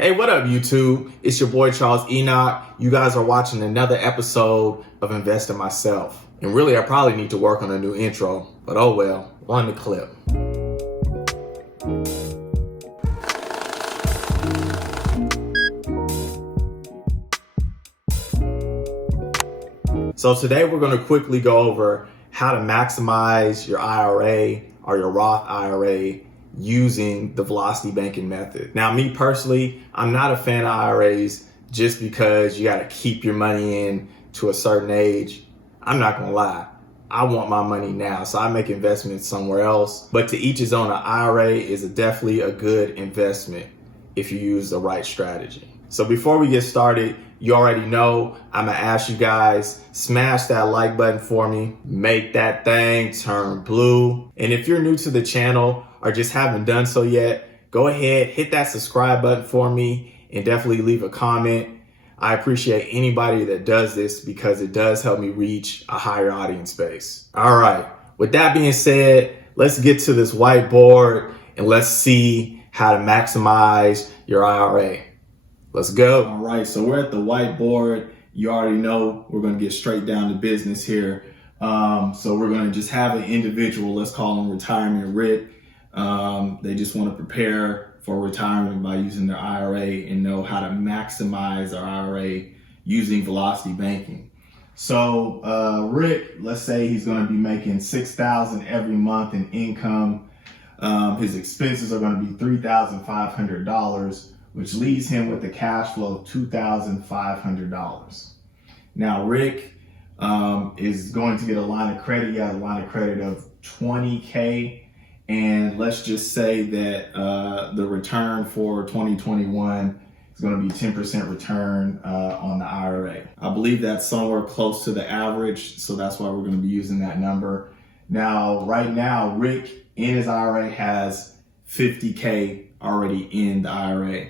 Hey, what up, YouTube? It's your boy, Charles Enoch. You guys are watching another episode of Invest in Myself. And really, I probably need to work on a new intro, but oh well, run the clip. So today we're going to quickly go over how to maximize your IRA or your Roth IRA using the velocity banking method. Now, me personally, I'm not a fan of IRAs just because you got to keep your money in to a certain age. I'm not going to lie. I want my money now, so I make investments somewhere else. But to each his own, an IRA is definitely a good investment if you use the right strategy. So before we get started, you already know I'm gonna ask you guys, smash that like button for me, make that thing turn blue. And if you're new to the channel or just haven't done so yet, go ahead, hit that subscribe button for me and definitely leave a comment. I appreciate anybody that does this because it does help me reach a higher audience base. All right, with that being said, let's get to this whiteboard and let's see how to maximize your IRA. Let's go. All right, so we're at the whiteboard. You already know we're going to get straight down to business here. So we're going to just have an individual, let's call him Retirement Rick. They just want to prepare for retirement by using their IRA and know how to maximize their IRA using velocity banking. So Rick, let's say he's going to be making $6,000 every month in income. His expenses are going to be $3,500. Which leaves him with a cash flow of $2,500. Now, Rick is going to get a line of credit. He has a line of credit of $20K. And let's just say that the return for 2021 is going to be 10% return on the IRA. I believe that's somewhere close to the average. So that's why we're going to be using that number. Now, right now, Rick in his IRA has $50K already in the IRA.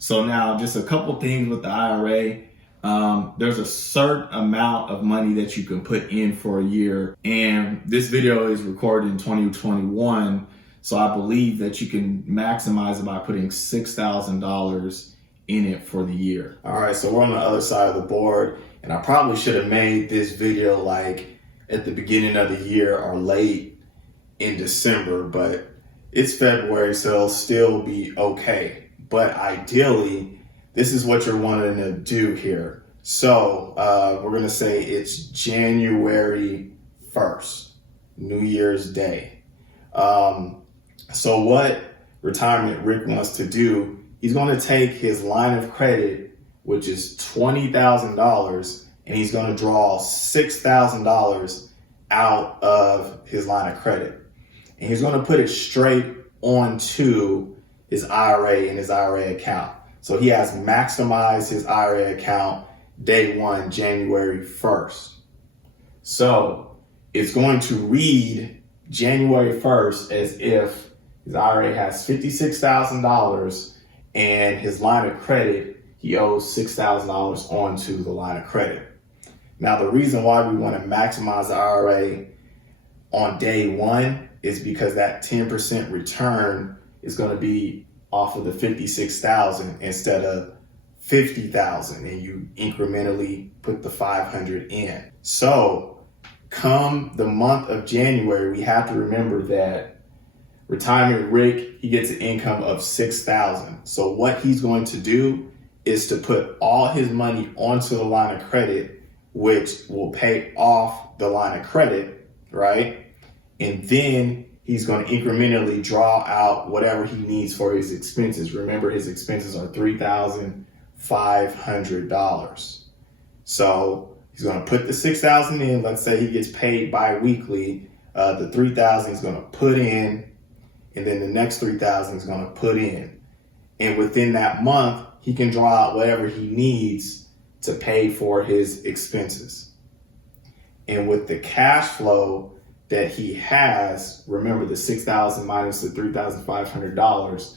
So now just a couple things with the IRA. There's a certain amount of money that you can put in for a year. And this video is recorded in 2021. So I believe that you can maximize it by putting $6,000 in it for the year. All right, so we're on the other side of the board. And I probably should have made this video like at the beginning of the year or late in December, but it's February, so it'll still be okay. But ideally, this is what you're wanting to do here. So we're going to say it's January 1st, New Year's Day. So what Retirement Rick wants to do, he's going to take his line of credit, which is $20,000, and he's going to draw $6,000 out of his line of credit. And he's going to put it straight onto his IRA in his IRA account. So he has maximized his IRA account day one, January 1st. So it's going to read January 1st as if his IRA has $56,000 and his line of credit, he owes $6,000 onto the line of credit. Now, the reason why we want to maximize the IRA on day one is because that 10% return is going to be off of the $56,000 instead of $50,000, and you incrementally put the $500 in. So come the month of January, we have to remember that Retirement Rick, he gets an income of $6,000. So what he's going to do is to put all his money onto the line of credit, which will pay off the line of credit, right? And then he's going to incrementally draw out whatever he needs for his expenses. Remember, his expenses are $3,500. So he's going to put the $6,000 in. Let's say he gets paid bi-weekly. The $3,000 is going to put in, and then the next $3,000 is going to put in. And within that month, he can draw out whatever he needs to pay for his expenses. And with the cash flow that he has, remember the $6,000 minus the $3,500,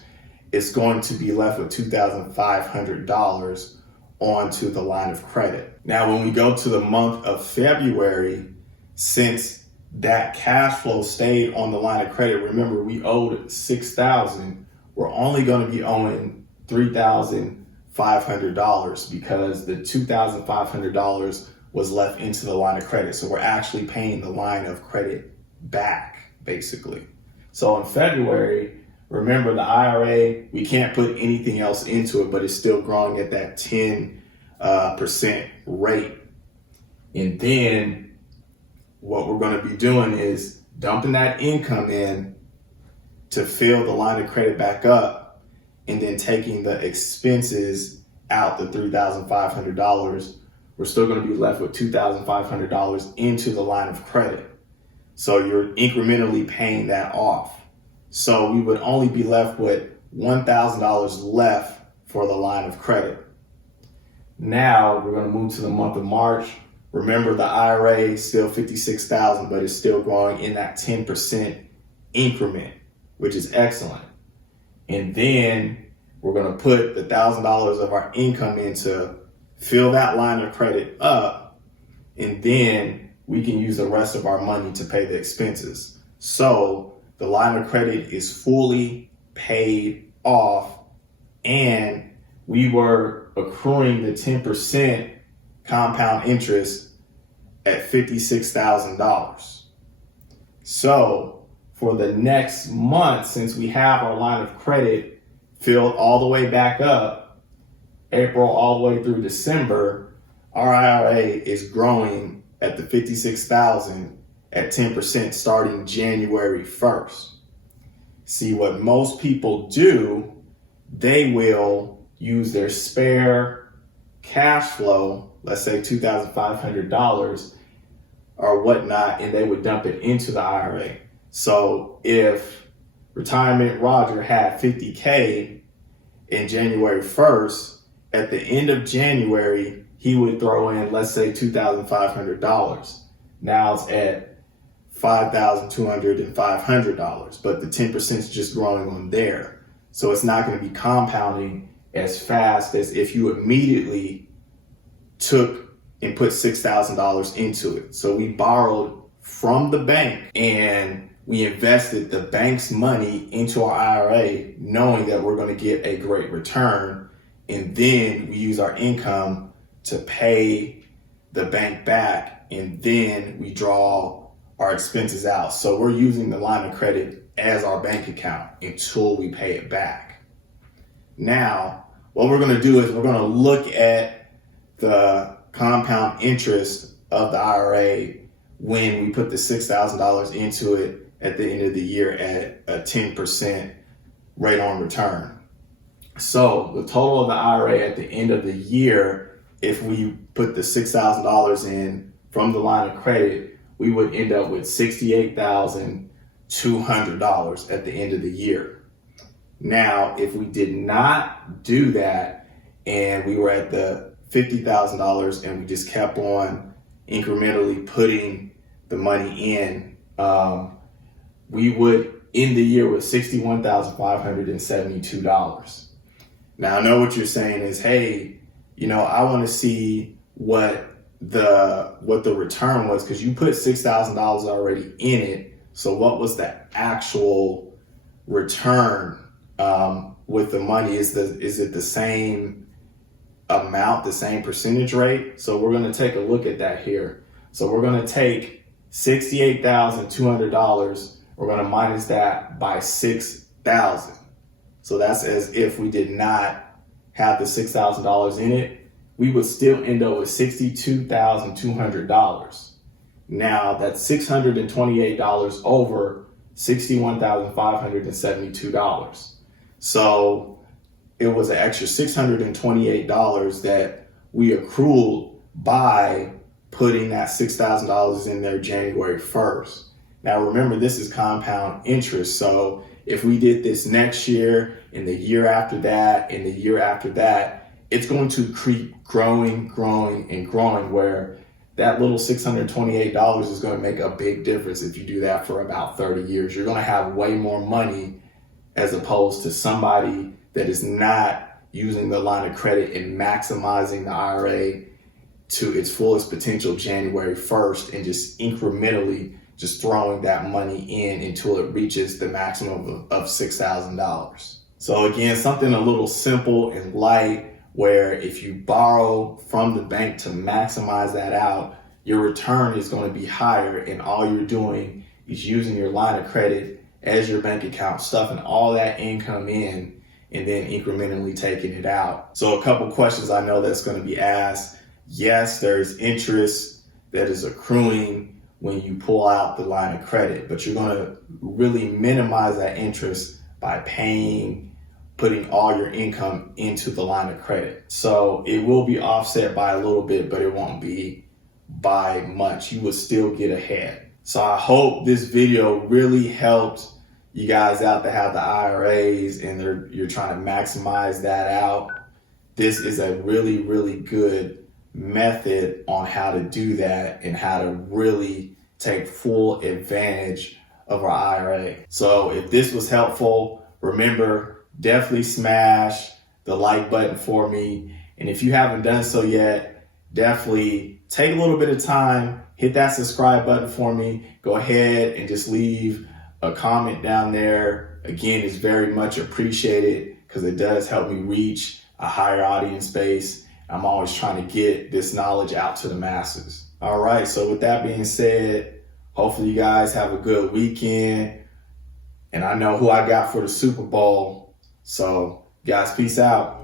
it's going to be left with $2,500 onto the line of credit. Now, when we go to the month of February, since that cash flow stayed on the line of credit, remember we owed $6,000, we're only going to be owing $3,500 because the $2,500 was left into the line of credit. So we're actually paying the line of credit back, basically. So in February, remember the IRA, we can't put anything else into it, but it's still growing at that 10% rate. And then what we're going to be doing is dumping that income in to fill the line of credit back up, and then taking the expenses out, the $3,500. We're still going to be left with $2,500 into the line of credit. So you're incrementally paying that off. So we would only be left with $1,000 left for the line of credit. Now we're going to move to the month of March. Remember, the IRA is still $56,000, but it's still growing in that 10% increment, which is excellent. And then we're going to put the $1,000 of our income in to fill that line of credit up, and then we can use the rest of our money to pay the expenses. So the line of credit is fully paid off, and we were accruing the 10% compound interest at $56,000. So for the next month, since we have our line of credit filled all the way back up, April all the way through December, our IRA is growing at the $56,000 at 10% starting January 1st. See, what most people do, they will use their spare cash flow, let's say $2,500 or whatnot, and they would dump it into the IRA. So if Retirement Roger had $50K in January 1st, at the end of January, he would throw in, let's say, $2,500. Now it's at $5,200 and $500, but the 10% is just growing on there. So it's not going to be compounding as fast as if you immediately took and put $6,000 into it. So we borrowed from the bank and we invested the bank's money into our IRA, knowing that we're going to get a great return. And then we use our income to pay the bank back, and then we draw our expenses out. So we're using the line of credit as our bank account until we pay it back. Now, what we're going to do is we're going to look at the compound interest of the IRA when we put the $6,000 into it at the end of the year at a 10% rate on return. So the total of the IRA at the end of the year, if we put the $6,000 in from the line of credit, we would end up with $68,200 at the end of the year. Now, if we did not do that and we were at the $50,000 and we just kept on incrementally putting the money in, we would end the year with $61,572. Now, I know what you're saying is, hey, I want to see what the return was, because you put $6,000 already in it. So what was the actual return with the money? Is it the same amount, the same percentage rate? So we're going to take a look at that here. So we're going to take $68,200. We're going to minus that by 6,000. So that's as if we did not have the $6,000 in it. We would still end up with $62,200. Now that's $628 over $61,572. So it was an extra $628 that we accrued by putting that $6,000 in there January 1st. Now remember, this is compound interest. So if we did this next year, and the year after that, and the year after that, it's going to keep growing, where that little $628 is going to make a big difference if you do that for about 30 years. You're going to have way more money as opposed to somebody that is not using the line of credit and maximizing the IRA to its fullest potential January 1st and just incrementally just throwing that money in until it reaches the maximum of $6,000. So again, something a little simple and light, where if you borrow from the bank to maximize that out, your return is going to be higher, and all you're doing is using your line of credit as your bank account, stuffing all that income in, and then incrementally taking it out. So a couple questions I know that's going to be asked. Yes, there's interest that is accruing when you pull out the line of credit, but you're going to really minimize that interest by putting all your income into the line of credit. So it will be offset by a little bit, but it won't be by much. You will still get ahead. So I hope this video really helped you guys out that have the IRAs and you're trying to maximize that out. This is a really, really good method on how to do that and how to really take full advantage of our IRA. So if this was helpful, remember, definitely smash the like button for me. And if you haven't done so yet, definitely take a little bit of time, hit that subscribe button for me. Go ahead and just leave a comment down there. Again, it's very much appreciated because it does help me reach a higher audience base. I'm always trying to get this knowledge out to the masses. All right, so with that being said, hopefully you guys have a good weekend. And I know who I got for the Super Bowl. So, guys, peace out.